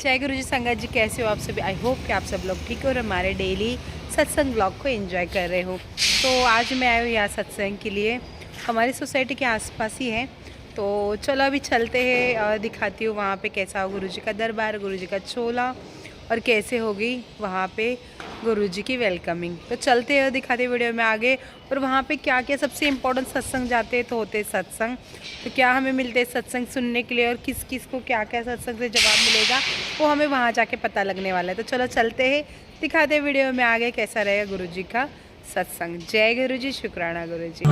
जय गुरु जी संगत जी, कैसे हो आप सभी। आई होप कि आप सब लोग ठीक हो और हमारे डेली सत्संग ब्लॉग को एंजॉय कर रहे हो। तो आज मैं आई हूँ यहाँ सत्संग के लिए, हमारी सोसाइटी के आसपास ही है। तो चलो अभी चलते हैं और दिखाती हूँ वहाँ पे कैसा हो गुरु जी का दरबार, गुरु जी का चोला और कैसे होगी वहाँ पे गुरुजी की वेलकमिंग। तो चलते हैं, दिखाते हैं वीडियो में आगे। और वहाँ पे क्या क्या सबसे इम्पोर्टेंट सत्संग जाते हैं तो होते हैं सत्संग। तो क्या हमें मिलते हैं सत्संग सुनने के लिए और किस किस को क्या क्या सत्संग से जवाब मिलेगा वो हमें वहाँ जाके पता लगने वाला है। तो चलो चलते हैं, दिखाते हैं वीडियो में आगे कैसा रहेगा गुरुजी का सत्संग। जय गुरु जी, शुक्राना गुरु जी।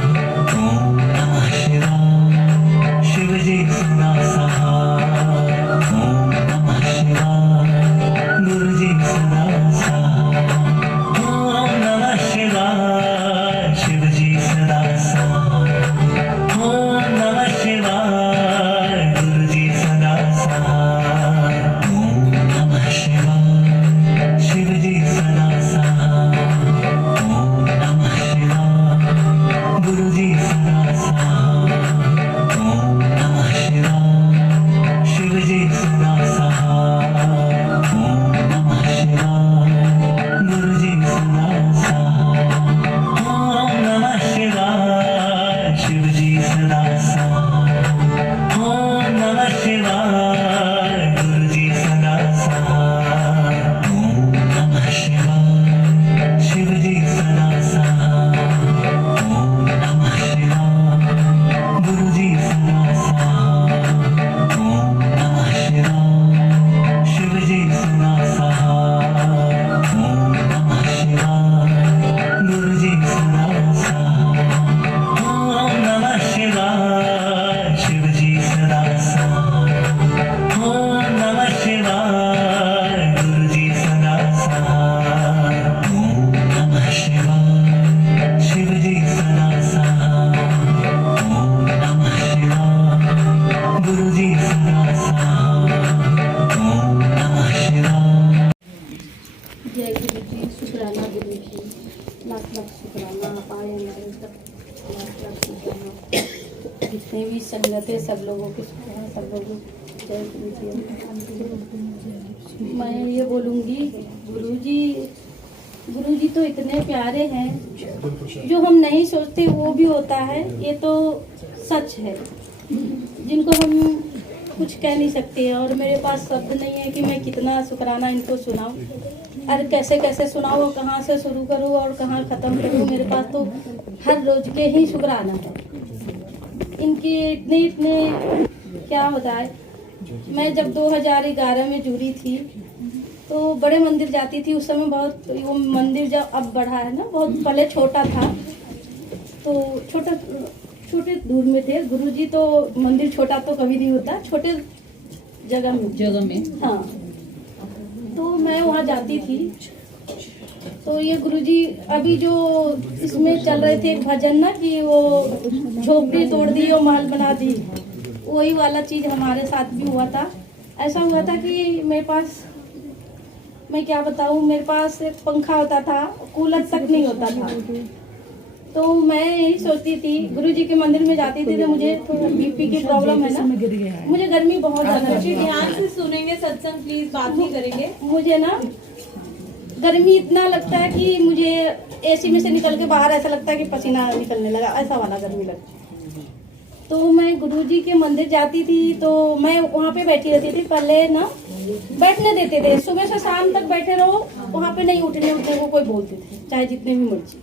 जितने भी संगत है सब लोगों के सब लोगों जय गुरु जी। मैं ये बोलूँगी गुरु जी तो इतने प्यारे हैं, जो हम नहीं सोचते वो भी होता है। ये तो सच है जिनको हम कुछ कह नहीं सकते। और मेरे पास शब्द नहीं है कि मैं कितना शुक्राना इनको सुनाऊं। अरे कैसे कैसे सुनाऊं, कहाँ से शुरू करूं और कहाँ ख़त्म करूं। मेरे पास तो हर रोज के ही शुक्राना है। इनके इतने क्या बताए। मैं जब 2011 में जुड़ी थी तो बड़े मंदिर जाती थी। उस समय बहुत, वो मंदिर जब अब बढ़ा है ना, बहुत पहले छोटा था। तो छोटे दूर में थे गुरुजी। तो मंदिर छोटा तो कभी नहीं होता, छोटे जगह में हाँ। तो मैं वहाँ जाती थी। तो ये गुरुजी अभी जो इसमें चल रहे थे भजन ना, कि वो झोपड़ी तोड़ दी और महल बना दी, वही वाला चीज हमारे साथ भी हुआ था। ऐसा हुआ था कि मेरे पास, मैं क्या बताऊं, मेरे पास एक पंखा होता था, कूलर तक नहीं होता था। तो मैं यही सोचती थी, गुरुजी के मंदिर में जाती थी तो मुझे थोड़ा बीपी की प्रॉब्लम है ना, मुझे गर्मी बहुत ज्यादा। ध्यान से सुनेंगे सत्संग, प्लीज बात नहीं करेंगे। मुझे ना गर्मी इतना लगता है कि मुझे एसी में से निकल के बाहर ऐसा लगता है कि पसीना निकलने लगा, ऐसा वाला गर्मी लगता है। तो मैं गुरुजी के मंदिर जाती थी तो मैं वहाँ पे बैठी रहती थी। पहले ना बैठने देते थे, सुबह से शाम तक बैठे रहो वहाँ पे, नहीं उठने को कोई बोलते थे, चाहे जितने भी मर्जी।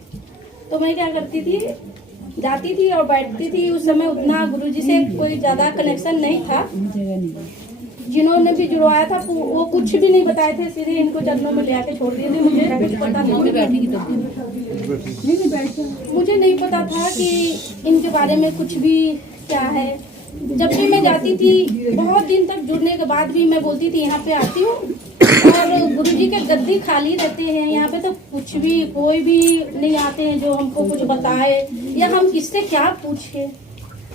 तो मैं क्या करती थी, जाती थी और बैठती थी। उस समय उतना गुरुजी से कोई ज्यादा कनेक्शन नहीं था। जिन्होंने भी जुड़वाया था वो कुछ भी नहीं बताए थे, सीधे इनको चरणों में ले आके छोड़ दिए थे। मुझे कुछ पता नहीं, मुझे नहीं पता था कि इनके बारे में कुछ भी क्या है। जब भी मैं जाती थी, बहुत दिन तक जुड़ने के बाद भी मैं बोलती थी यहाँ पे आती हूँ, और गुरुजी के गद्दी खाली रहते हैं यहाँ पे, तो कुछ भी कोई भी नहीं आते हैं जो हमको कुछ बताए, या हम किससे क्या पूछे।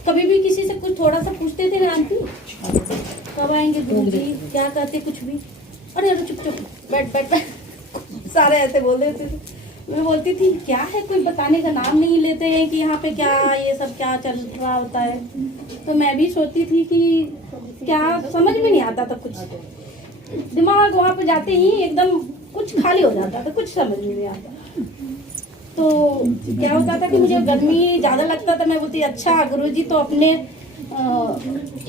कभी भी किसी से कुछ थोड़ा सा पूछते थे ना, आंटी कब आएंगे गुरुजी, क्या कहते, कुछ भी, अरे चुप चुप बैठ बैठ बैठ, सारे ऐसे बोल देते थे। मैं बोलती थी क्या है, कोई बताने का नाम नहीं लेते हैं कि यहाँ पे क्या ये सब क्या चल रहा होता है। तो मैं भी सोचती थी कि क्या समझ में नहीं आता था कुछ। दिमाग वहाँ पे जाते ही एकदम कुछ खाली हो जाता था, कुछ समझ में नहीं आता। तो क्या होता था कि मुझे गर्मी ज़्यादा लगता था। मैं बोलती अच्छा गुरुजी तो अपने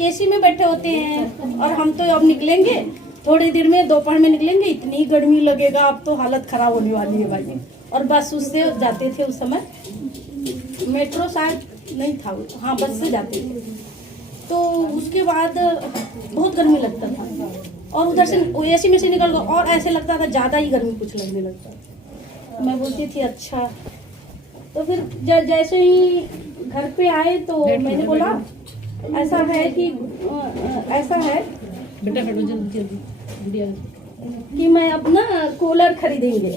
एसी में बैठे होते हैं और हम तो अब निकलेंगे थोड़ी देर में, दोपहर में निकलेंगे, इतनी गर्मी लगेगा, अब तो हालत खराब होने वाली है भाई। और बस उससे जाते थे उस समय, मेट्रो शायद नहीं था, हाँ बस से जाते थे। तो उसके बाद बहुत गर्मी लगता था और उधर से एसी में से निकल गया और ऐसे लगता था ज़्यादा ही गर्मी कुछ लगने लगता था। मैं बोलती थी अच्छा। तो फिर जैसे ही घर पे आए तो मैंने बोला ऐसा है कि ऐसा है बेटा हटो जल्दी जल्दी कि मैं अपना कूलर खरीदेंगे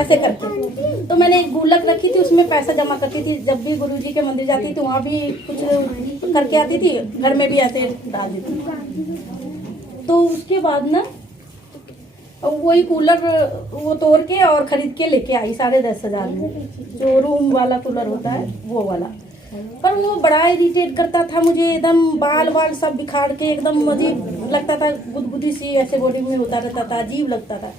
ऐसे करके। तो मैंने एक गुल्लक रखी थी, उसमें पैसा जमा करती थी। जब भी गुरुजी के मंदिर जाती थी वहाँ भी कुछ करके आती थी, घर में भी ऐसे डाल देती थी। तो उसके बाद ना वही कूलर वो तोड़ के और खरीद के लेके आई 10,500 में, जो रूम वाला कूलर होता है वो वाला। पर वो बड़ा इरिटेट करता था मुझे, एकदम बाल सब बिखार के एकदम अजीब लगता था, गुदगुदी सी ऐसे बॉडी में होता रहता था, अजीब लगता था।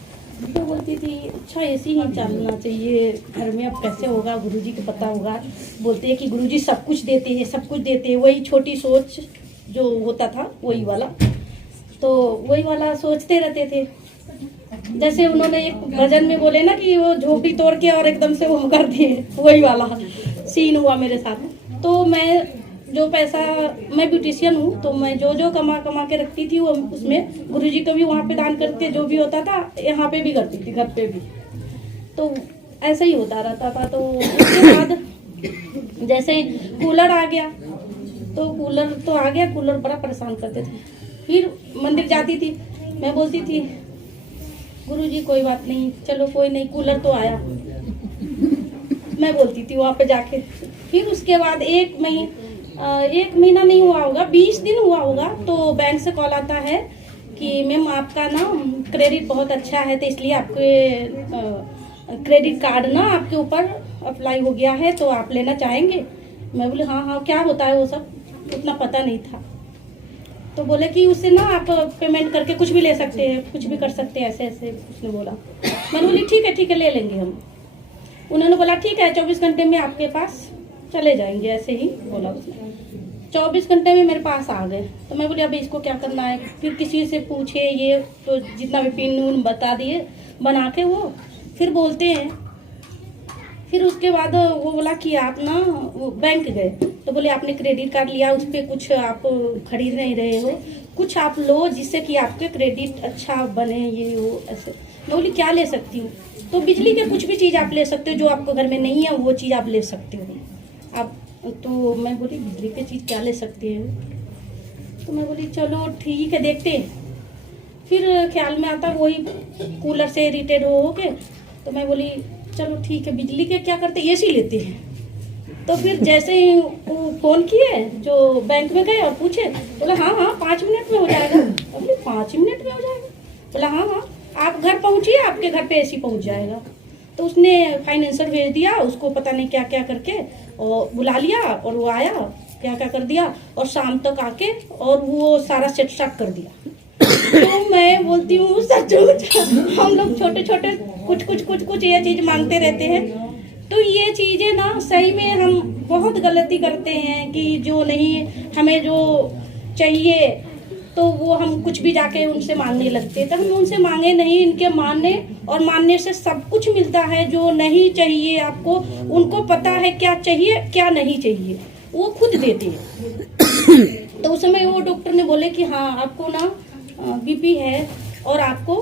तो बोलती थी अच्छा ऐसे ही चलना चाहिए घर में, अब कैसे होगा, गुरुजी को पता होगा। बोलते हैं कि गुरुजी सब कुछ देते हैं, सब कुछ देते हैं। वही छोटी सोच जो होता था वही वाला, तो वही वाला सोचते रहते थे। जैसे उन्होंने एक भजन में बोले ना कि वो झोपड़ी तोड़ के और एकदम से वो कर दिए, वही वाला सीन हुआ मेरे साथ। तो मैं जो पैसा, मैं ब्यूटिशियन हूँ, तो मैं जो कमा के रखती थी वो उसमें गुरुजी को भी वहाँ पे दान करके जो भी होता था यहाँ पे भी करती थी, घर पे भी। तो ऐसा ही होता रहता था। तो उसके बाद जैसे कूलर आ गया, तो कूलर तो आ गया, कूलर बड़ा परेशान करते थे। फिर मंदिर जाती थी, मैं बोलती थी गुरुजी कोई बात नहीं, चलो कोई नहीं, कूलर तो आया, मैं बोलती थी वहाँ पे जाके। फिर उसके बाद एक महीना नहीं हुआ होगा, 20 दिन हुआ होगा, तो बैंक से कॉल आता है कि मैम आपका ना क्रेडिट बहुत अच्छा है, तो इसलिए आपके क्रेडिट कार्ड ना आपके ऊपर अप्लाई हो गया है, तो आप लेना चाहेंगे। मैं बोली हाँ, क्या होता है वो सब, उतना पता नहीं था। तो बोले कि उससे ना आप पेमेंट करके कुछ भी ले सकते हैं, कुछ भी कर सकते हैं, ऐसे उसने बोला। मैंने बोली ठीक है ले लेंगे हम। उन्होंने बोला ठीक है 24 घंटे में आपके पास चले जाएंगे, ऐसे ही बोला उसने। 24 घंटे में मेरे पास आ गए। तो मैं बोली अभी इसको क्या करना है, फिर किसी से पूछे, ये तो जितना भी पिन उन बता दिए बना के वो, फिर बोलते हैं। फिर उसके बाद वो बोला कि आप ना वो बैंक गए, तो बोले आपने क्रेडिट कार्ड लिया, उस पर कुछ आप खरीद नहीं रहे हो, कुछ आप लो जिससे कि आपके क्रेडिट अच्छा बने, ये वो ऐसे। मैं बोली क्या ले सकती हूँ, तो बिजली के कुछ भी चीज़ आप ले सकते हो, जो आपको घर में नहीं है वो चीज़ आप ले सकते हो आप। तो मैं बोली बिजली की चीज़ क्या ले सकते हैं, तो मैं बोली चलो ठीक है देखते हैं। फिर ख्याल में आता वही कूलर से इरिटेट हो के, तो मैं बोली चलो ठीक है बिजली के क्या करते, एसी लेते हैं। तो फिर जैसे ही वो फ़ोन किए, जो बैंक में गए और पूछे, बोला हाँ 5 मिनट में हो जाएगा। बोले 5 मिनट में हो जाएगा, बोला हाँ आप घर पहुँचिए, आपके घर पे एसी पहुँच जाएगा। तो उसने फाइनेंसर भेज दिया, उसको पता नहीं क्या क्या करके और बुला लिया, और वो आया क्या क्या कर दिया, और शाम तक आके और वो सारा सेट साट कर दिया। तो मैं बोलती हूँ सचमुच हम लोग छोटे छोटे कुछ ये चीज़ मांगते रहते हैं। तो ये चीज़ें ना सही में हम बहुत गलती करते हैं कि जो नहीं हमें जो चाहिए तो वो हम कुछ भी जाके उनसे मांगने लगते, तो हम उनसे मांगे नहीं, इनके मानने से सब कुछ मिलता है। जो नहीं चाहिए आपको, उनको पता है क्या चाहिए क्या नहीं चाहिए, वो खुद देते हैं। तो उस समय वो डॉक्टर ने बोले कि हाँ आपको ना बीपी है और आपको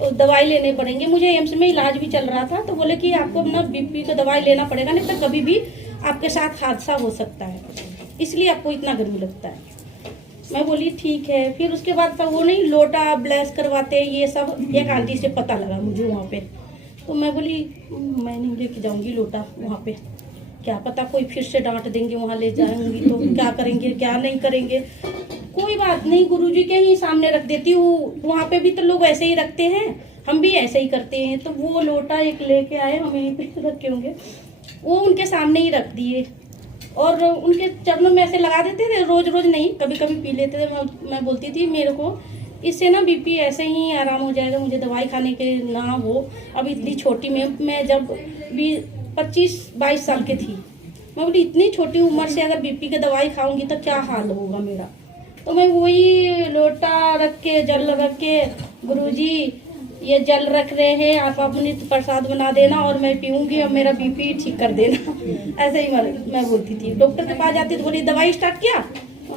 दवाई लेने पड़ेंगे। मुझे एम्स में इलाज भी चल रहा था, तो बोले कि आपको अपना बीपी का दवाई लेना पड़ेगा, नहीं तो कभी भी आपके साथ हादसा हो सकता है, इसलिए आपको इतना गर्मी लगता है। मैं बोली ठीक है। फिर उसके बाद तो वो नहीं लोटा ब्लेस करवाते, ये सब एक आंटी से पता लगा मुझे वहाँ पे। तो मैं बोली मैं नहीं लेके जाऊँगी लोटा वहाँ पे, क्या पता कोई फिर से डांट देंगे, वहाँ ले जाऊँगी तो क्या करेंगे क्या नहीं करेंगे। कोई बात नहीं, गुरुजी के ही सामने रख देती हूँ, वहाँ पे भी तो लोग ऐसे ही रखते हैं, हम भी ऐसे ही करते हैं। तो वो लोटा एक लेके आए, हम यहीं पे रखे होंगे, वो उनके सामने ही रख दिए और उनके चरणों में ऐसे लगा देते थे, रोज रोज नहीं, कभी कभी पी लेते थे। मैं बोलती थी मेरे को इससे ना बीपी ऐसे ही आराम हो जाएगा, मुझे दवाई खाने के ना हो। अब इतनी छोटी मैं जब भी 25-22 साल की थी, मैं बोली इतनी छोटी उम्र से अगर बीपी की दवाई खाऊंगी तो क्या हाल होगा मेरा। तो मैं वही लोटा रख के, जल रख के, गुरुजी ये जल रख रहे हैं, आप अपनी प्रसाद बना देना और मैं पीऊंगी और मेरा बीपी ठीक कर देना। ऐसे ही मैं बोलती थी। डॉक्टर के पास जाती तो बोली दवाई स्टार्ट किया?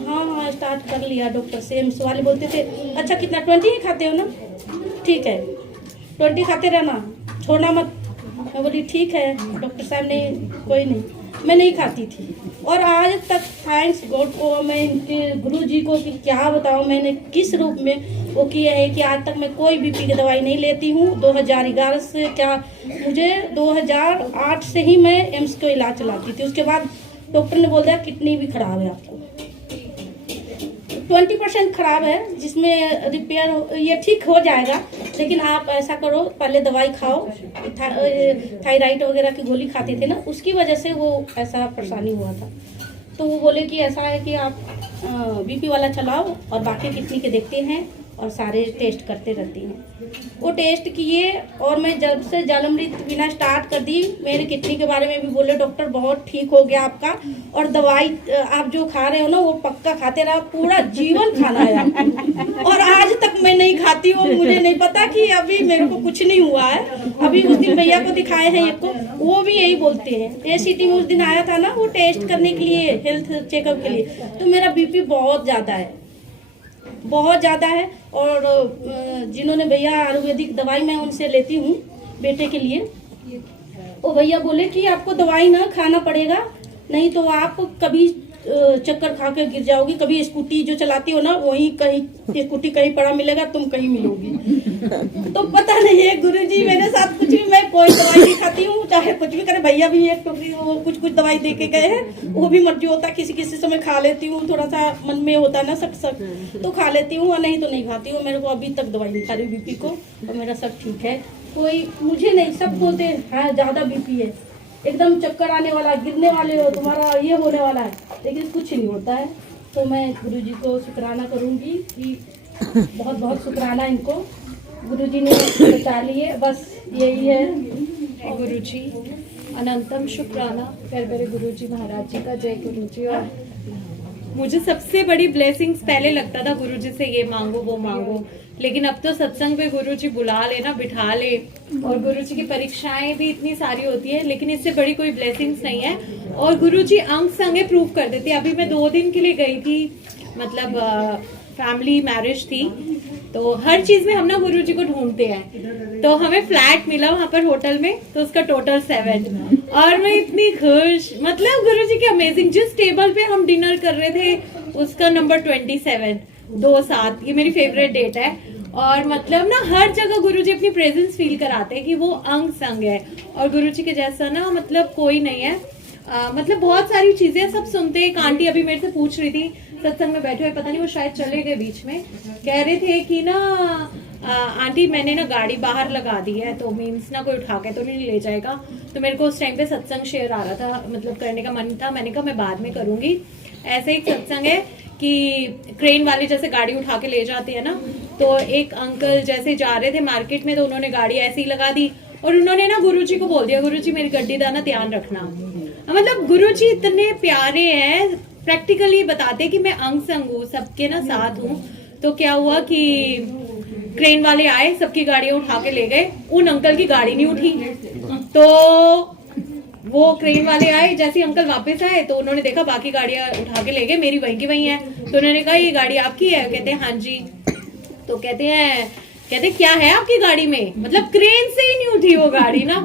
हाँ स्टार्ट कर लिया डॉक्टर से। एम्स वाले बोलते थे अच्छा कितना 20 ही खाते हो ना, ठीक है 20 खाते रहना, छोड़ना मत। मैं बोली ठीक है डॉक्टर साहब ने, कोई नहीं। मैं नहीं खाती थी और आज तक थैंक्स गॉड को, मैं इनके गुरुजी को कि क्या बताऊँ मैंने किस रूप में वो किया है कि आज तक मैं कोई बीपी की दवाई नहीं लेती हूँ। 2011 से क्या, मुझे 2008 से ही मैं एम्स को इलाज चलाती थी। उसके बाद डॉक्टर ने बोल दिया किडनी भी खराब है आपको, 20% खराब है, जिसमें रिपेयर ये ठीक हो जाएगा, लेकिन आप ऐसा करो पहले दवाई खाओ। थायराइड वगैरह की गोली खाते थे ना, उसकी वजह से वो ऐसा परेशानी हुआ था। तो वो बोले कि ऐसा है कि आप बीपी वाला चलाओ और बाकी किडनी के देखते हैं और सारे टेस्ट करते रहती हैं। वो टेस्ट किए और मैं जब से जलमृत पीना स्टार्ट कर दी, मेरे किडनी के बारे में भी बोले डॉक्टर बहुत ठीक हो गया आपका, और दवाई आप जो खा रहे हो ना वो पक्का खाते रहो, पूरा जीवन खाना है आपको। और आज तक मैं नहीं खाती हूँ, मुझे नहीं पता कि अभी मेरे को कुछ नहीं हुआ है। अभी उस दिन भैया को दिखाए हैं एक को, वो भी यही बोलते हैं। ACT में उस दिन आया था ना वो टेस्ट करने के लिए, हेल्थ चेकअप के लिए, तो मेरा बीपी बहुत ज़्यादा है, बहुत ज़्यादा है। और जिन्होंने भैया आयुर्वेदिक दवाई मैं उनसे लेती हूँ बेटे के लिए, वो भैया बोले कि आपको दवाई ना खाना पड़ेगा, नहीं तो आप कभी चक्कर खा के गिर जाओगी। कभी स्कूटी जो चलाती हो ना, वही कहीं स्कूटी कहीं पड़ा मिलेगा, तुम कहीं मिलोगी। तो पता नहीं है गुरुजी मेरे साथ कुछ भी, मैं कोई दवाई नहीं खाती हूँ, चाहे कुछ भी करे। भैया भी एक टोकरी वो कुछ दवाई दे के गए हैं, वो भी मर्जी होता, किसी किसी समय खा लेती हूँ, थोड़ा सा मन में होता है ना सक तो खा लेती हूँ, और नहीं तो नहीं खाती हूँ। मेरे को अभी तक दवाई नहीं खा रही बीपी को, और मेरा सब ठीक है। कोई मुझे नहीं, सब बोलते हैं ज़्यादा बीपी है, एकदम चक्कर आने वाला, गिरने वाले हो, तुम्हारा ये होने वाला है, लेकिन कुछ नहीं होता है। तो मैं गुरुजी को शुक्राना करूँगी कि बहुत बहुत शुक्राना इनको, गुरुजी ने बचा लिए, बस यही है। गुरुजी अनंतम शुक्राना, प्यारे प्यारे गुरुजी महाराज जी का जय गुरुजी। और मुझे सबसे बड़ी ब्लेसिंग्स पहले लगता था गुरुजी से ये मांगो वो मांगो, लेकिन अब तो सत्संग पे गुरुजी बुला ले ना, बिठा ले, और गुरुजी की परीक्षाएं भी इतनी सारी होती है, लेकिन इससे बड़ी कोई ब्लेसिंग्स नहीं है। और गुरुजी अंग संगे प्रूव कर देते। अभी मैं 2 दिन के लिए गई थी, मतलब फैमिली मैरिज थी, तो हर चीज में हम ना गुरुजी को ढूंढते हैं। तो हमें फ्लैट मिला वहां पर होटल में, तो उसका टोटल 7, और मैं इतनी खुश, मतलब गुरुजी की अमेजिंग। जिस टेबल पे हम डिनर कर रहे थे उसका नंबर 27, 2/7, ये मेरी फेवरेट डेट है। और मतलब ना हर जगह गुरुजी अपनी प्रेजेंस फील कराते हैं कि वो अंग संग है, और गुरुजी के जैसा ना मतलब कोई नहीं है। मतलब बहुत सारी चीजें सब सुनते हैं। एक आंटी अभी मेरे से पूछ रही थी, सत्संग में बैठे हुए, पता नहीं वो शायद चले गए बीच में, कह रहे थे कि ना आंटी मैंने ना गाड़ी बाहर लगा दी है, तो मीन्स ना कोई उठा के तो नहीं ले जाएगा। तो मेरे को उस टाइम पे सत्संग शेयर आ रहा था, मतलब करने का मन था, मैंने कहा मैं बाद में करूंगी। ऐसे एक सत्संग है कि क्रेन वाले जैसे गाड़ी उठा के ले जाते हैं ना, तो एक अंकल जैसे जा रहे थे मार्केट में, तो उन्होंने गाड़ी ऐसे ही लगा दी, और उन्होंने ना गुरुजी को बोल दिया, गुरुजी मेरी गड्डी का ना ध्यान रखना। मतलब गुरुजी इतने प्यारे हैं, प्रैक्टिकली बताते कि मैं अंग संग हूँ, सबके ना साथ हूँ। तो क्या हुआ कि क्रेन वाले आए, सबकी गाड़ियां उठा के ले गए, उन अंकल की गाड़ी नहीं उठी। तो वो क्रेन वाले आए, जैसे अंकल वापस आए तो उन्होंने देखा बाकी गाड़ियां उठा के ले गए, मेरी वहीं की वहीं है। तो उन्होंने कहा ये गाड़ी आपकी है? कहते हैं हाँ जी। तो कहते क्या है आपकी गाड़ी में? मतलब क्रेन से ही नहीं उठी वो गाड़ी ना।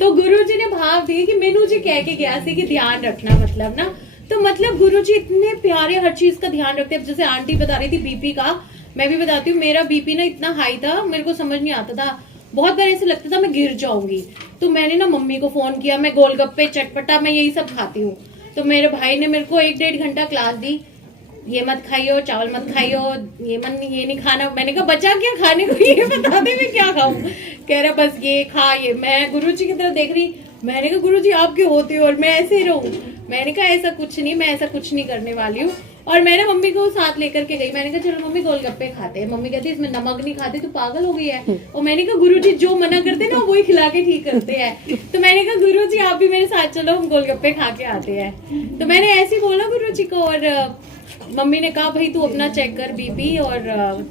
तो गुरुजी ने भाव दिए कि मेनू जी कह के गया से कि ध्यान रखना, मतलब ना। तो मतलब गुरुजी इतने प्यारे, हर चीज का ध्यान रखते हैं। जैसे आंटी बता रही थी बीपी का, मैं भी बताती हूँ, मेरा बीपी ना इतना हाई था, मेरे को समझ नहीं आता था, बहुत बार ऐसे लगता था मैं गिर जाऊंगी। तो मैंने ना मम्मी को फोन किया, मैं गोलगप्पे चटपटा मैं यही सब खाती हूँ। तो मेरे भाई ने मेरे को 1-1.5 घंटा क्लास दी, ये मत खाइयो, चावल मत खाइयो, ये नहीं खाना। मैंने कहा बचा क्या खाने को, ये बता दे मैं क्या खाऊं। कह रहा बस ये खा ये। मैं गुरुजी की तरफ देख रही, मैंने कहा गुरुजी आप क्यों होते हो और मैं ऐसे रहूं? मैंने कहा ऐसा कुछ नहीं, मैं ऐसा कुछ नहीं करने वाली हूँ। और मैंने मम्मी को साथ लेकर के गई, मैंने कहा चलो मम्मी गोलगप्पे खाते हैं। मम्मी कहती इसमें नमक नहीं खाते, तू पागल हो गई है। और मैंने कहा गुरुजी जो मना करते हैं ना वही खिला के ठीक करते हैं। तो मैंने कहा गुरुजी आप भी मेरे साथ चलो, हम गोलगप्पे खा के आते हैं। तो मैंने ऐसे ही बोला गुरुजी को, और मम्मी ने कहा भाई तू अपना चेक कर बीपी, और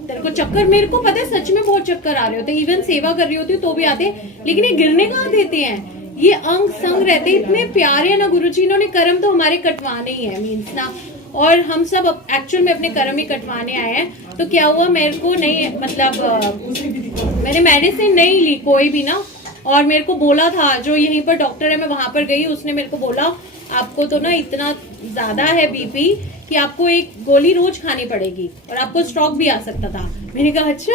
तेरे को चक्कर, मेरे को पता है सच में बहुत चक्कर आ रहे होते, इवन सेवा कर रही होती हूँ तो भी आते, लेकिन ये गिरने कहाँ देते हैं, ये अंग संग रहते, इतने प्यारे ना गुरुजी। इन्होंने कर्म तो हमारे कटवाने ही है मीन्स ना, और हम सब एक्चुअल में अपने कर्म ही कटवाने आए हैं। तो क्या हुआ, मेरे को नहीं मतलब मैंने मेडिसिन नहीं ली कोई भी ना, और मेरे को बोला था जो यहीं पर डॉक्टर है, मैं वहां पर गई, उसने मेरे को बोला आपको तो ना इतना ज्यादा है बीपी कि आपको एक गोली रोज खानी पड़ेगी और आपको स्ट्रोक भी आ सकता था। मैंने कहा अच्छा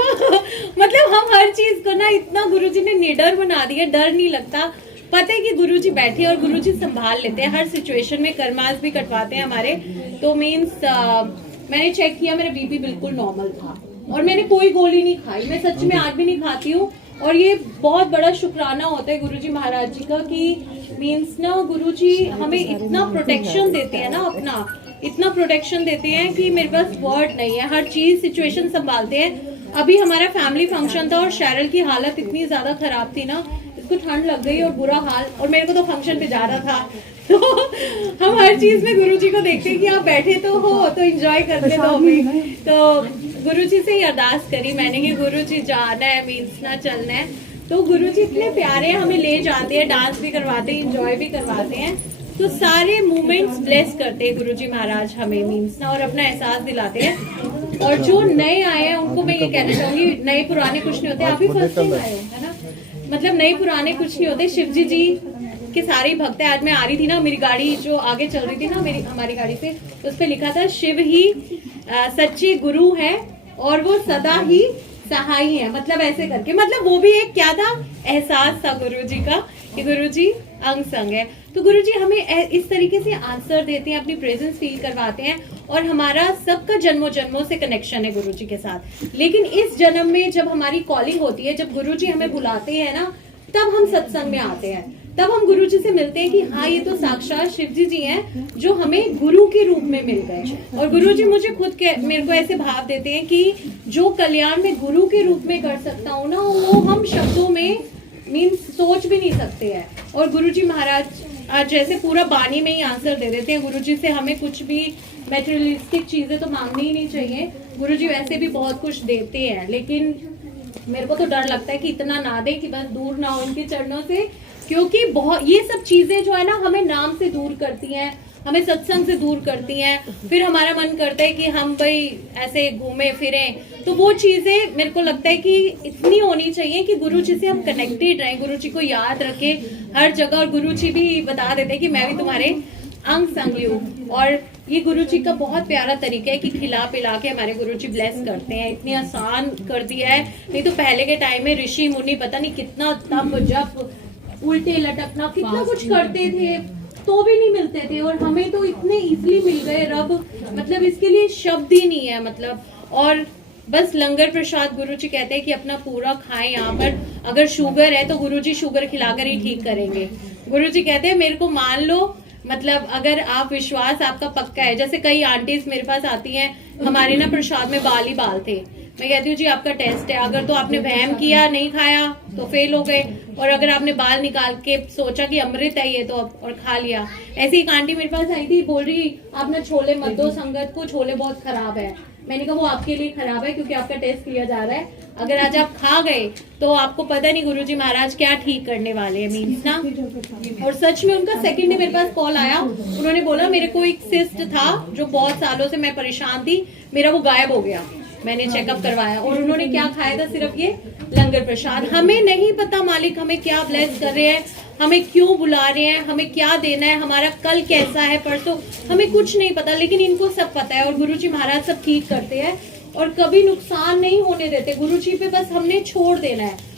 मतलब हम हर चीज को ना इतना गुरुजी ने निडर बना दिया, डर नहीं लगता, पता है कि गुरुजी बैठे और गुरुजी संभाल लेते हैं हर सिचुएशन में, कर्मास भी कटवाते हैं हमारे। तो मीन्स मैंने चेक किया, मेरा बीपी बिल्कुल नॉर्मल था और मैंने कोई गोली नहीं खाई, मैं सच में आज भी नहीं खाती हूँ। और ये बहुत बड़ा शुक्राना होता है गुरुजी महाराज जी का कि मीन्स ना गुरुजी हमें इतना प्रोटेक्शन देते हैं ना, अपना इतना प्रोटेक्शन देते हैं कि मेरे पास वर्ड नहीं है, हर चीज सिचुएशन संभालते हैं। अभी हमारा फैमिली फंक्शन था और शैरल की हालत इतनी ज्यादा खराब थी ना, इसको ठंड लग गई और बुरा हाल, और मेरे को तो फंक्शन पे जाना था। तो हम हर चीज में गुरुजी को देखते हैं कि आप बैठे तो हो तो एंजॉय करते तो हमें। तो गुरुजी से ही अरदास करी मैंने कि गुरुजी जाना है मीन्स ना चलना है। तो गुरुजी इतने प्यारे हैं, हमें ले जाते हैं, डांस भी करवाते हैं, एंजॉय भी करवाते हैं। तो सारे मोमेंट्स ब्लेस करते हैं गुरुजी महाराज हमें मीन्स ना, और अपना एहसास दिलाते हैं। और जो नए आए हैं उनको मैं ये कहना चाहूंगी, नए पुराने कुछ नहीं होते, आप भी फर्स्ट टाइम आए हो है ना, मतलब नए पुराने कुछ नहीं होते, शिवजी जी के सारे भक्त है। आज मैं आ रही थी ना, मेरी गाड़ी जो आगे चल रही थी ना हमारी गाड़ी से, उस पे लिखा था शिव ही सच्चे गुरु है और वो सदा ही सहाय है, मतलब ऐसे करके, मतलब वो भी एक क्या था, एहसास था गुरुजी का कि गुरुजी अंग संग है। तो गुरुजी हमें इस तरीके से आंसर देते हैं, अपनी प्रेजेंस फील करवाते हैं, और हमारा सबका जन्मों जन्मों से कनेक्शन है गुरुजी के साथ। लेकिन इस जन्म में जब हमारी कॉलिंग होती है, जब गुरुजी हमें बुलाते हैं ना, तब हम सत्संग में आते हैं, तब हम गुरुजी से मिलते हैं कि हाँ ये तो साक्षात शिवजी जी हैं जो हमें गुरु के रूप में मिल गए। और गुरुजी मुझे खुद मेरे को ऐसे भाव देते हैं कि जो कल्याण मैं गुरु के रूप में कर सकता हूँ ना, वो हम शब्दों में मीन्स सोच भी नहीं सकते हैं। और गुरुजी महाराज आज जैसे पूरा बानी में ही आंसर दे देते हैं। गुरुजी से हमें कुछ भी मेटेरियलिस्टिक चीजें तो मांगनी ही नहीं चाहिए, गुरुजी वैसे भी बहुत कुछ देते हैं, लेकिन मेरे को तो डर लगता है कि इतना ना दे कि बस दूर ना हो इनके चरणों से, क्योंकि बहुत ये सब चीजें जो है ना हमें नाम से दूर करती हैं, हमें सत्संग से दूर करती हैं। फिर हमारा मन करता है कि हम भाई ऐसे घूमे फिरें, तो वो चीजें मेरे को लगता है कि इतनी होनी चाहिए कि गुरुजी से हम कनेक्टेड रहें, गुरुजी को याद रखें हर जगह। और गुरुजी भी बता देते हैं कि मैं भी तुम्हारे अंग संग हूँ। और ये गुरुजी का बहुत प्यारा तरीका है कि खिला पिला के हमारे गुरुजी ब्लेस करते हैं, इतनी आसान कर दिया है। नहीं तो पहले के टाइम में ऋषि मुनि पता नहीं कितना तप जप उल्टे लटकना कितना कुछ करते थे तो भी नहीं मिलते थे, और हमें तो इतने इजीली मिल गए रब, मतलब इसके लिए शब्द ही नहीं है मतलब। और बस लंगर प्रसाद गुरुजी कहते हैं कि अपना पूरा खाएं। यहाँ पर अगर शुगर है तो गुरुजी शुगर खिलाकर ही ठीक करेंगे। गुरुजी कहते हैं मेरे को मान लो, मतलब अगर आप विश्वास आपका पक्का है। जैसे कई आंटीज मेरे पास आती हैं, हमारे ना प्रसाद में बाल ही बाल थे, मैं कहती हूँ जी आपका टेस्ट है, अगर तो आपने वहम किया नहीं खाया तो फेल हो गए, और अगर आपने बाल निकाल के सोचा कि अमृत है ये तो और खा लिया। ऐसी एक आंटी मेरे पास आई थी, बोल रही आप ना छोले मत दो संगत को, छोले बहुत खराब है। मैंने कहा वो आपके लिए खराब है क्योंकि आपका टेस्ट किया जा रहा है, अगर आज आप खा गए तो आपको पता नहीं गुरुजी महाराज क्या ठीक करने वाले हैं मीन्स ना। और सच में उनका सेकंड डे मेरे पास कॉल आया, उन्होंने बोला मेरे को एक सिस्ट था जो बहुत सालों से मैं परेशान थी, मेरा वो गायब हो गया, मैंने चेकअप करवाया। और उन्होंने क्या खाया था, सिर्फ ये लंगर प्रसाद। हमें नहीं पता मालिक हमें क्या ब्लेस कर रहे हैं, हमें क्यों बुला रहे हैं, हमें क्या देना है, हमारा कल कैसा है, परसों, हमें कुछ नहीं पता, लेकिन इनको सब पता है। और गुरुजी महाराज सब ठीक करते हैं और कभी नुकसान नहीं होने देते। गुरुजी पे बस हमने छोड़ देना है।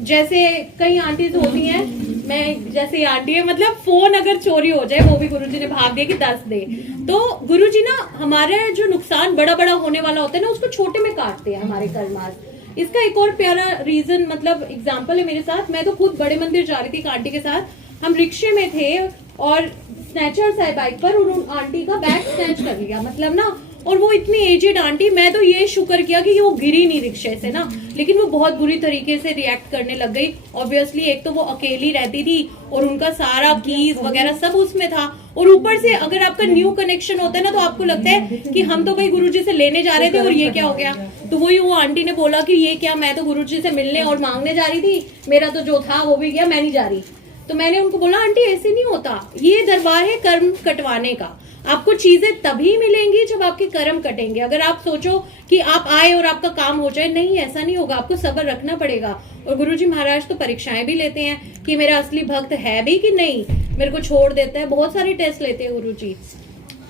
जैसे कई आंटीज होती हैं, मैं जैसे आंटी है, मतलब फोन अगर चोरी हो जाए वो भी गुरुजी ने भाग दिया कि 10 दे, तो गुरुजी ना हमारे जो नुकसान बड़ा बड़ा होने वाला होता है ना उसको छोटे में काटते हैं हमारे कर्मास। इसका एक और प्यारा रीजन मतलब एग्जाम्पल है मेरे साथ। मैं तो खुद बड़े मंदिर जा रही थी एक आंटी के साथ, हम रिक्शे में थे और स्नैचर्स है बाइक पर और उन आंटी का बैग स्नैच कर लिया, मतलब ना। और वो इतनी एजेड आंटी, मैं तो ये शुक्र किया कि वो गिरी नहीं रिक्शे से ना, लेकिन वो बहुत बुरी तरीके से रिएक्ट करने लग गई। ऑब्वियसली एक तो वो अकेली रहती थी और उनका सारा कीज वगैरह सब उसमें था, और ऊपर से अगर आपका न्यू कनेक्शन होता है ना तो आपको लगता है कि हम तो भाई गुरुजी से लेने जा रहे थे और ये क्या हो गया। तो वही वो आंटी ने बोला कि ये क्या, मैं तो गुरुजी से मिलने और मांगने जा रही थी, मेरा तो जो था वो भी गया, मैं नहीं जा रही। तो मैंने उनको बोला आंटी ऐसे नहीं होता, ये दरबार है कर्म कटवाने का, आपको चीजें तभी मिलेंगी जब आपके कर्म कटेंगे। अगर आप सोचो कि आप आए और आपका काम हो जाए, नहीं, ऐसा नहीं होगा, आपको सब्र रखना पड़ेगा। और गुरुजी महाराज तो परीक्षाएं भी लेते हैं कि मेरा असली भक्त है भी कि नहीं, मेरे को छोड़ देता है, बहुत सारे टेस्ट लेते हैं गुरुजी।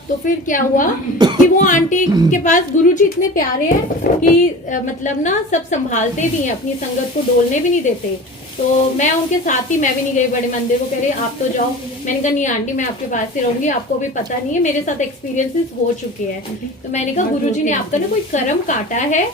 तो फिर क्या हुआ कि वो आंटी के पास गुरुजी इतने प्यारे हैं कि मतलब ना सब संभालते भी हैं, अपनी संगत को डोलने भी नहीं देते। तो मैं उनके साथ ही, मैं भी नहीं गई बड़े मंदिर को, कह रहे आप तो जाओ। मैंने कहा नहीं आंटी, मैं आपके पास ही रहूंगी, आपको भी पता नहीं है, मेरे साथ एक्सपीरियंसेस हो चुके हैं। तो मैंने कहा गुरुजी ने आपका ना कोई कर्म काटा है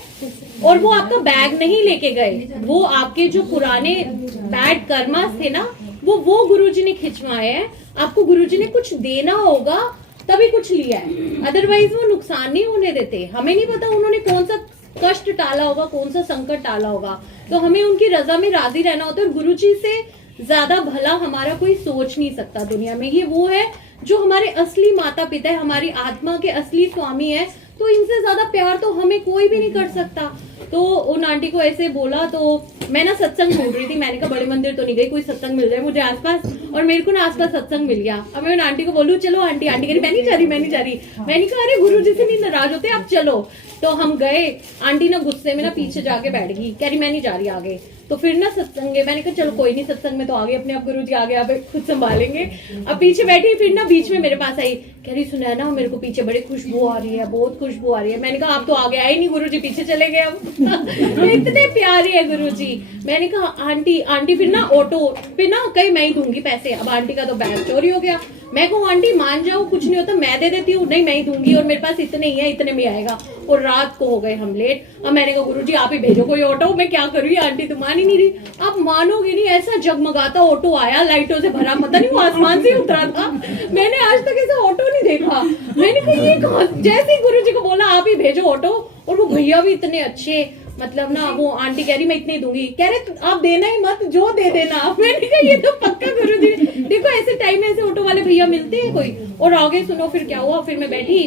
और वो आपका बैग नहीं लेके गए, वो आपके जो पुराने बैड कर्मास थे ना वो गुरुजी ने खिंचवाए हैं। आपको गुरुजी ने कुछ देना होगा तभी कुछ लिया है, अदरवाइज वो नुकसान नहीं होने देते। हमें नहीं पता उन्होंने कौन सा कष्ट टाला होगा, कौन सा संकट टाला होगा, तो हमें उनकी रजा में राजी रहना होता है। और गुरुजी से ज्यादा भला हमारा कोई सोच नहीं सकता दुनिया में। ये वो है जो हमारे असली माता पिता है, हमारी आत्मा के असली स्वामी है, तो इनसे ज्यादा प्यार तो हमें कोई भी नहीं कर सकता। तो उन आंटी को ऐसे बोला, तो मैं ना सत्संग ढूंढ रही थी, मैंने कहा बड़े मंदिर तो नहीं गई, कोई सत्संग मिल जाए मुझे आसपास, और मेरे को ना आसपास सत्संग मिल गया। अब मैं उन आंटी को बोलूं चलो, आंटी कह रही मैं नहीं जा रही, मैं नहीं जा रही। मैंने कहा अरे गुरुजी से नहीं नाराज होते, आप चलो। तो हम गए, आंटी ना गुस्से में ना पीछे जाके बैठ गई, कह रही मैं नहीं जा रही आगे। तो फिर ना सत्संग है, मैंने कहा चलो कोई नहीं, सत्संग में तो आगे अपने आप गुरुजी आगे आप खुद संभालेंगे। अब पीछे बैठी, फिर ना बीच में मेरे पास आई, कह रही सुना ना मेरे को पीछे बड़ी खुशबू आ रही है, बहुत खुशबू आ रही है। मैंने कहा आप तो आगे आए नहीं, गुरुजी पीछे चले गए। अब इतने प्यारे है गुरुजी। मैंने कहा आंटी फिर ना ऑटो पे ना कहीं मैं ही दूंगी पैसे। अब आंटी का तो बैग चोरी हो गया। मैं कहूँ आंटी मान जाओ, कुछ नहीं होता, मैं दे देती हूँ। नहीं मैं ही दूंगी और मेरे पास इतने ही है, इतने में आएगा। और रात को हो गए हम लेट। अब मैंने कहा गुरुजी आप ही भेजो कोई ऑटो, मैं क्या करूँ, आंटी तो मान ही नहीं रही। आप मानोगे नहीं, ऐसा जगमगाता ऑटो आया, लाइटों से भरा, पता नहीं वो आसमान से उतरा था। मैंने आज तक ऐसा ऑटो नहीं देखा। मैंने कहा ये कहाँ, जैसे ही गुरुजी को बोला आप ही भेजो ऑटो, और वो भैया भी इतने अच्छे, मतलब ना वो आंटी कह रही मैं इतने दूंगी, कह रहे आप देना ही मत, जो दे देना। मैंने कहा ये तो पक्का गुरुजी। देखो ऐसे टाइम में ऐसे ऑटो वाले भैया मिलते हैं कोई। और आगे सुनो फिर क्या हुआ। फिर मैं बैठी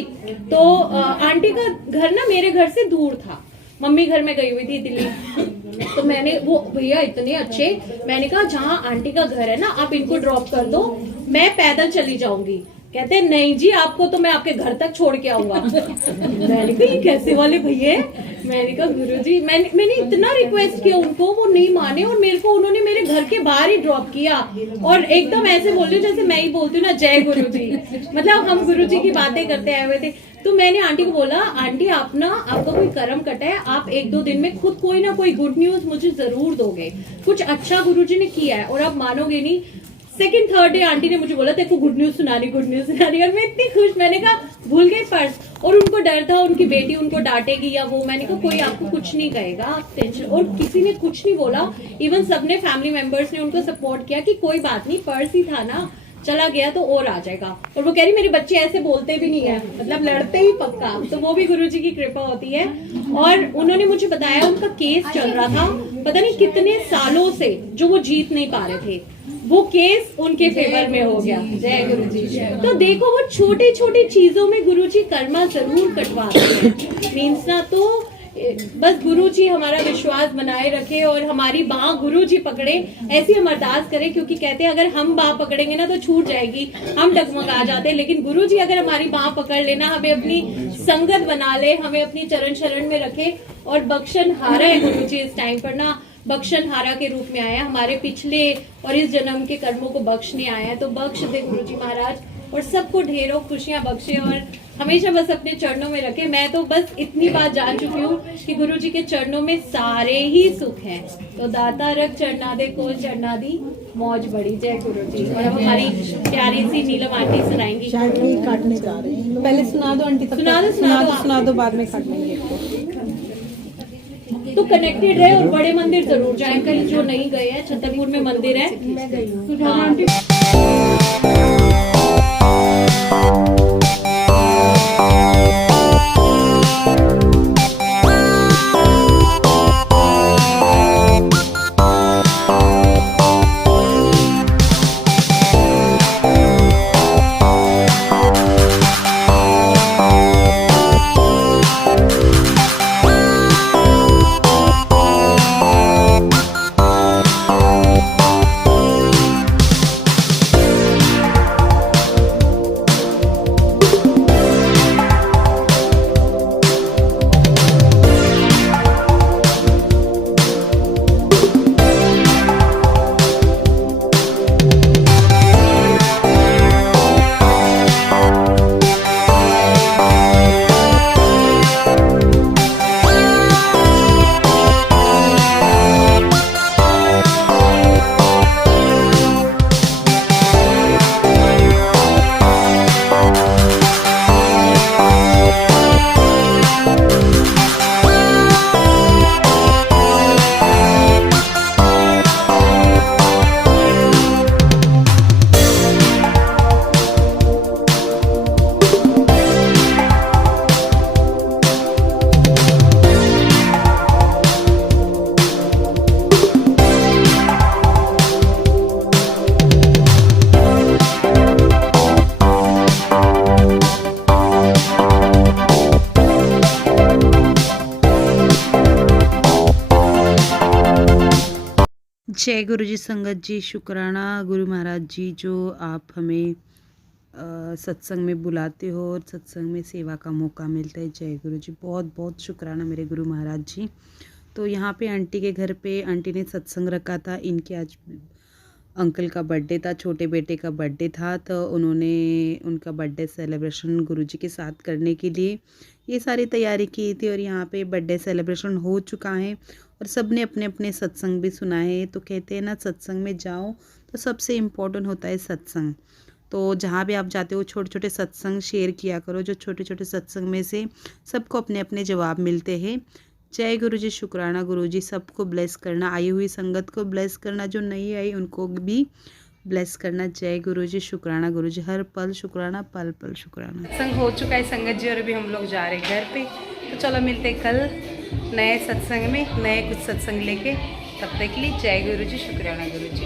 तो आंटी का घर ना मेरे घर से दूर था, मम्मी घर में गई हुई थी दिल्ली। तो मैंने, वो भैया इतने अच्छे, मैंने कहा जहाँ आंटी का घर है ना आप इनको ड्रॉप कर दो, मैं पैदल चली जाऊंगी। कहते नहीं जी आपको तो मैं आपके घर तक छोड़ के आऊंगा। मैंने कहा ये कैसे वाले भैया। मैंने कहा गुरुजी, मैंने इतना रिक्वेस्ट किया उनको, वो नहीं माने, और मेरे को उन्होंने मेरे घर के बाहर ही ड्रॉप किया। और एकदम ऐसे बोल रही हूँ जैसे मैं ही बोलती हूँ ना जय गुरुजी, मतलब हम गुरुजी की बातें करते आए हुए थे। तो मैंने आंटी को बोला आंटी आप ना, आपका कोई कर्म कटा है, आप 1-2 दिन में खुद कोई ना कोई गुड न्यूज मुझे जरूर दोगे, कुछ अच्छा गुरुजी ने किया है। और आप मानोगे नहीं, सेकंड थर्ड डे आंटी ने मुझे बोला तेरे को गुड न्यूज सुनानी, गुड न्यूज सुनानी। और मैं इतनी खुश, मैंने कहा भूल गई पर्स। और उनको डर था उनकी बेटी उनको डांटेगी या वो। मैंने कहा कोई आपको कुछ नहीं कहेगा, आप टेंशन। और किसी ने कुछ नहीं बोला, इवन सबने फैमिली मेंबर्स ने उनको सपोर्ट किया कि कोई बात नहीं, पर्स ही था ना, चला गया तो और आ जाएगा। और वो कह रही मेरे बच्चे ऐसे बोलते भी नहीं है, मतलब लड़ते ही पक्का। तो वो भी गुरुजी की कृपा होती है। और उन्होंने मुझे बताया उनका केस चल रहा था पता नहीं कितने सालों से, जो वो जीत नहीं पा रहे थे, वो केस उनके फेवर में हो गया। जय गुरुजी। तो देखो वो छोटी छोटी चीजों में गुरुजी कर्मा जरूर कटवाते हैं। मीन्स ना तो बस गुरुजी हमारा विश्वास बनाए रखे और हमारी बाह गुरुजी पकड़े, ऐसी हम अरदास करें। क्योंकि कहते हैं अगर हम बाह पकड़ेंगे ना तो छूट जाएगी, हम डगमगा जाते हैं। लेकिन गुरुजी अगर हमारी बाह पकड़ लेना, हमें अपनी संगत बना ले, हमें अपनी चरण शरण में रखे। और बख्शन हारा है गुरुजी इस टाइम पर ना, बख्शन हारा के रूप में आया, हमारे पिछले और इस जन्म के कर्मों को बख्शने आया है। तो बख्श दे गुरुजी महाराज, और सबको ढेरों खुशियां बख्शे और हमेशा बस अपने चरणों में रखे। मैं तो बस इतनी बात जान चुकी हूँ कि गुरुजी के चरणों में सारे ही सुख हैं। तो दाता रख चरणा दे, कोल चरणा दी, मौज बड़ी। जय गुरुजी। और अब हमारी प्यारी सी नीलम आंटी सुनाएंगी। काटने जा रहे हैं, पहले सुना दो आंटी, सुना दो बाद में काट लेंगे। तो कनेक्टेड है और बड़े मंदिर जरूर जाए, कहीं जो नहीं गए हैं। छतरपुर में मंदिर है, मैं गई हूँ। जय गुरु जी संगत जी, शुक्राना गुरु महाराज जी जो आप हमें सत्संग में बुलाते हो और सत्संग में सेवा का मौका मिलता है। जय गुरु जी, बहुत बहुत शुक्राना मेरे गुरु महाराज जी। तो यहाँ पे आंटी के घर पे आंटी ने सत्संग रखा था। इनके आज अंकल का बर्थडे था, छोटे बेटे का बर्थडे था, तो उन्होंने उनका बर्थडे सेलिब्रेशन गुरुजी के साथ करने के लिए ये सारी तैयारी की थी। और यहाँ पे बर्थडे सेलिब्रेशन हो चुका है और सब ने अपने अपने सत्संग भी सुना है। तो कहते हैं ना, सत्संग में जाओ तो सबसे इम्पोर्टेंट होता है सत्संग। तो जहाँ भी आप जाते हो छोटे छोटे सत्संग शेयर किया करो, जो छोटे छोटे सत्संग में से सबको अपने अपने जवाब मिलते हैं। जय गुरु जी, शुक्राना गुरु जी, सबको ब्लेस करना, आई हुई संगत को ब्लेस करना, जो नहीं आई उनको भी ब्लेस करना। जय गुरु जी, शुक्राना गुरु जी, हर पल शुक्राना, पल पल शुक्राना। सत्संग हो चुका है संगत जी और अभी हम लोग जा रहे हैं घर पे। तो चलो मिलते हैं कल नए सत्संग में, नए कुछ सत्संग लेके। तब तक के लिए जय गुरु जी, शुक्राना गुरु जी।